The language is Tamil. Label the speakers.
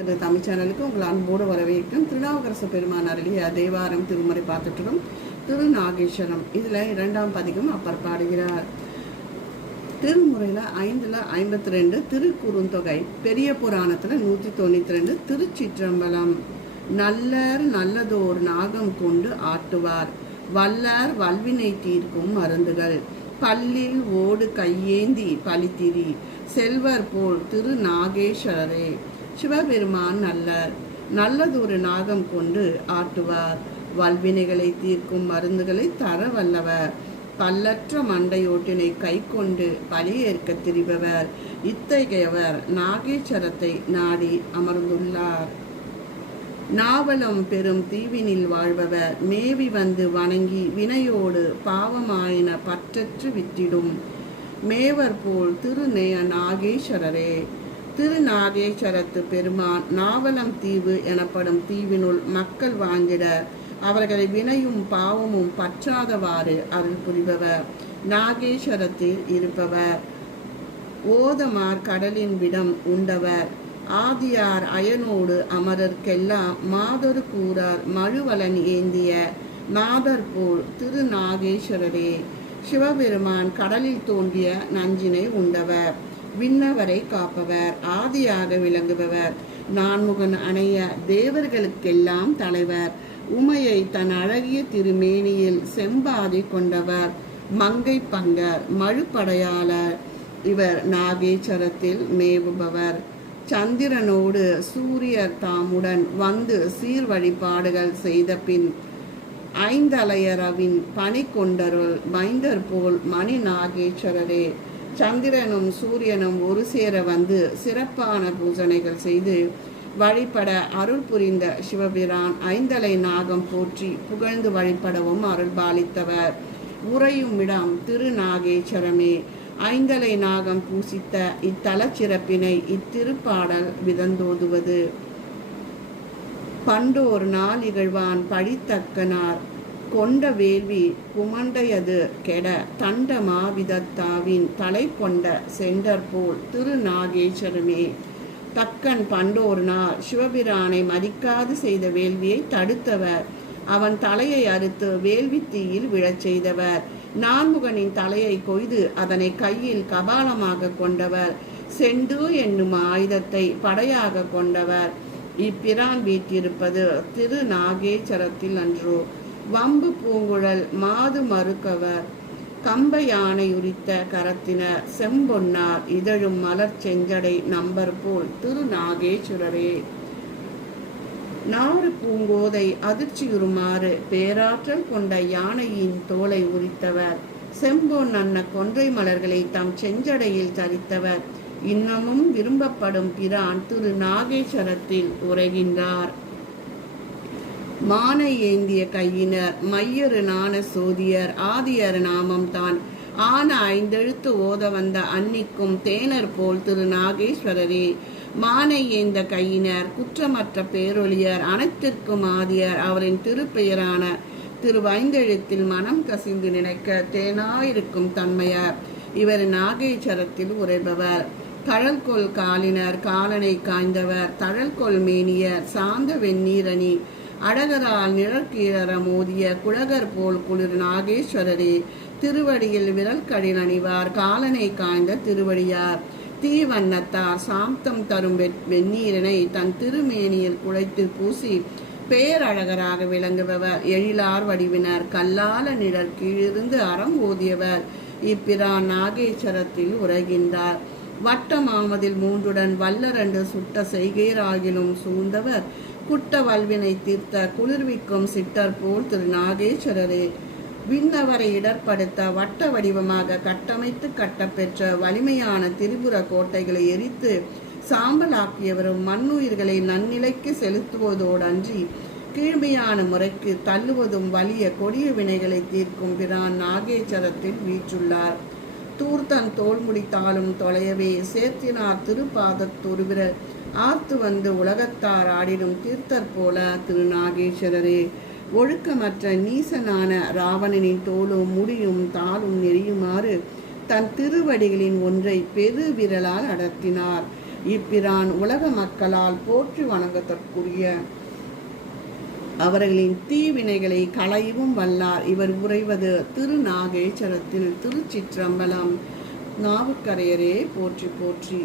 Speaker 1: இந்த தமிழ் சேனலுக்கு உங்கள் அன்போடு வரவேற்கும் திருநாவுக்கரசு பெருமான் அருளிய தேவாரம் திருமுறை பார்த்துட்டு திருநாகேஸ்வரம் இதில் இரண்டாம் பதிகம் அப்பர் பாடுகிறார். திருமுறையில் ஐந்தில் ஐம்பத்தி ரெண்டு திருக்குறுந்தொகை பெரிய புராணத்தில் நூற்றி தொண்ணூற்றி ரெண்டு திருச்சிற்றம்பலம். நல்லர் நல்லதோர் நாகம் கொண்டு ஆட்டுவார். வல்லார் வல்வினை தீர்க்கும் மருந்துகள். பல்லில் ஓடு கையேந்தி பலித்திரி செல்வர் போல் திரு நாகேஸ்வரரே. சிவபெருமான் நல்லர் நல்லதொரு நாகம் கொண்டு ஆட்டுவார். வல்வினைகளை தீர்க்கும் மருந்துகளை தர வல்லவர். பல்லற்ற மண்டையோட்டினை கை கொண்டு பலியேற்க திரிபவர். இத்தகையவர் நாகேஸ்வரத்தை நாடி அமர்ந்துள்ளார். நாவலம் பெரும் தீவினில் வாழ்பவர். மேவி வந்து வணங்கி வினையோடு பாவமாயின பற்றற்று வித்திடும் மேவர் போல் திருநேய நாகேஸ்வரரே திருநாகேஸ்வரத்து பெருமான் நாவலம் தீவு எனப்படும் தீவினுள் மக்கள் வாழ்ந்திட அவர்களை வினையும் பாவமும் பற்றாதவாறு அருள் புரிபவர். நாகேஸ்வரத்தில் இருப்பவர். ஓதமார் கடலின் விடம் உண்டவர். ஆதியார் அயனோடு அமரர்க்கெல்லாம் மாதர் கூறார் மழுவலன் ஏந்திய நாதர் போல் திருநாகேஸ்வரரே. சிவபெருமான் கடலில் தோன்றிய நஞ்சினை உண்டவர். விண்ணவரை காப்பவர் ஆதியாக விளங்குபவர். நான்முகன் அணைய தேவர்களுக்கெல்லாம் தலைவர். உமையை தன் அழகிய திருமேனியில் செம்பாதி கொண்டவர். மங்கை பங்கர் மழுப்படையாளர். இவர் நாகேஸ்வரத்தில் மேவுபவர். சந்திரனோடு சூரியர் தாமுடன் வந்து சீர் வழிபாடுகள் செய்த பின் ஐந்தலையரவின் பணி கொண்டருள் மைந்தர் போல் மணி நாகேஸ்வரரே சந்திரனும் சூரியனும் ஒரு சேர வந்து சிறப்பான பூஜனைகள் செய்து வழிபட அருள் புரிந்த சிவபிரான் ஐந்தலை நாகம் போற்றி புகழ்ந்து வழிபடவும் அருள் பாலித்தவர் உறையும் இடம் திருநாகேஸ்வரமே ஐந்தலை நாகம் பூசித்த இத்தல சிறப்பினை இத்திருப்பாடல் விதந்தோதுவது. பண்டோர் நாள் இகழ்வான் பழித்தக்கனார். கொண்ட வேள்வி குமண்டையது கெட. தண்ட மாவிதத்தாவின் தலை கொண்ட செண்டர் போல் திருநாகேஸ்வரமே தக்கன் பண்டோர் நாள் சிவபிரானை மதிக்காது செய்த வேள்வியை தடுத்தவர். அவன் தலையை அறுத்து வேள்வி தீயில் விழச் செய்தவர். நான்முகனின் தலையை கொய்து அதனை கையில் கபாலமாக கொண்டவர். செண்டு என்னும் ஆயுதத்தை படையாக கொண்டவர். இப்பிரான் வீட்டிருப்பது திரு நாகேச்சரத்தில் அன்றோ. வம்பு பூங்குழல் மாது மறுக்கவர். கம்ப யானை உரித்த கரத்தினர் செம்பொன்னார் இதழும் மலர் செஞ்சடை நம்பர் போல் திரு நாகேஸ்வரரே நாறு பூங்கோதை அதிர்ச்சியுறுமாறு பேராற்றல் கொண்ட யானையின் தோலை உரித்தவர். செம்பொன் அன்ன கொன்றை மலர்களை தம் செஞ்சடையில் தரித்தவர். இன்னமும் விரும்பப்படும் பிரான் திரு நாகேஸ்வரத்தில் உரைகின்றார். மானை ஏந்திய கையினர் மையரு நாண சோதியர் ஆதியர் நாமம் தான். ஆன ஐந்தெழுத்து ஓத வந்த அன்னிக்கும் தேனர் போல் திரு நாகேஸ்வரரே. மானை ஏந்த கையினர் குற்றமற்ற பேரொழியர் அனைத்திற்கும் ஆதியர் அவரின் திருப்பெயரான திரு வைந்தெழுத்தில் மனம் கசிந்து நினைக்க தேனாயிருக்கும் தன்மையார். இவர் நாகேஸ்வரத்தில் உரைபவர் தழல்கொள் காலினர் காலனை காய்ந்தவர். தழல்கொள் மேனியர் சாந்த வெந்நீரணி அழகரால் நிழற்கீழற மோதிய குழகர் போல் குளிர் நாகேஸ்வரரே திருவடியில் விரல் கடில் அணிவார் காலனை காய்ந்த திருவடியார். தீவண்ணத்தார் சாந்தம் தரும் வெந்நீரினை தன் திருமேனியில் குழைத்து பூசி பேரழகராக விளங்குபவர். எழிலார் வடிவினர் கல்லால நிழல் கீழிருந்து அறம் ஓதியவர் இப்பிரான் நாகேஸ்வரத்தில் உரைகின்றார். வட்டமாமதில் மூன்றுடன் வல்லரண்டு சுட்ட செய்கேராகிலும் சூழ்ந்தவர் குட்ட வல்வினை தீர்த்த குளிர்விக்கும் சிட்டர் போல் திரு நாகேஸ்வரரே. விண்ணவரை இடர்படுத்த வட்ட வடிவமாக கட்டமைத்து கட்டப்பெற்ற வலிமையான திரிபுர கோட்டைகளை எரித்து சாம்பலாக்கியவரும் மண்ணுயிர்களை நன்னிலைக்கு செலுத்துவதோடு அன்றி கீழ்மையான முறைக்கு தள்ளுவதும் வலிய கொடிய வினைகளை தீர்க்கும் பிரான் நாகேச்சரத்தில் வீற்றுள்ளார். தூர்த்தன் தோல் முடித்தாலும் தொலையவே சேர்த்தினார் திருப்பாதத்தொருவிர ஆர்த்து வந்து உலகத்தார் ஆடிடும் தீர்த்தர் போல திரு நாகேஸ்வரரே. ஒழுக்கமற்ற நீசனான ராவணனின் தோலும் முடியும் தாளும் நெறியுமாறு தன் திருவடிகளின் ஒன்றை பெரு விரலால் அடர்த்தினார். இப்பிரான் உலக மக்களால் போற்றி வணங்கத்தற்குரிய அவர்களின் தீவினைகளை களையவும் வல்லார். இவர் உறைவது திருநாகேஸ்வரத்தில் திருச்சிற்றம்பலம் நாவுக்கரையரே போற்றி போற்றி.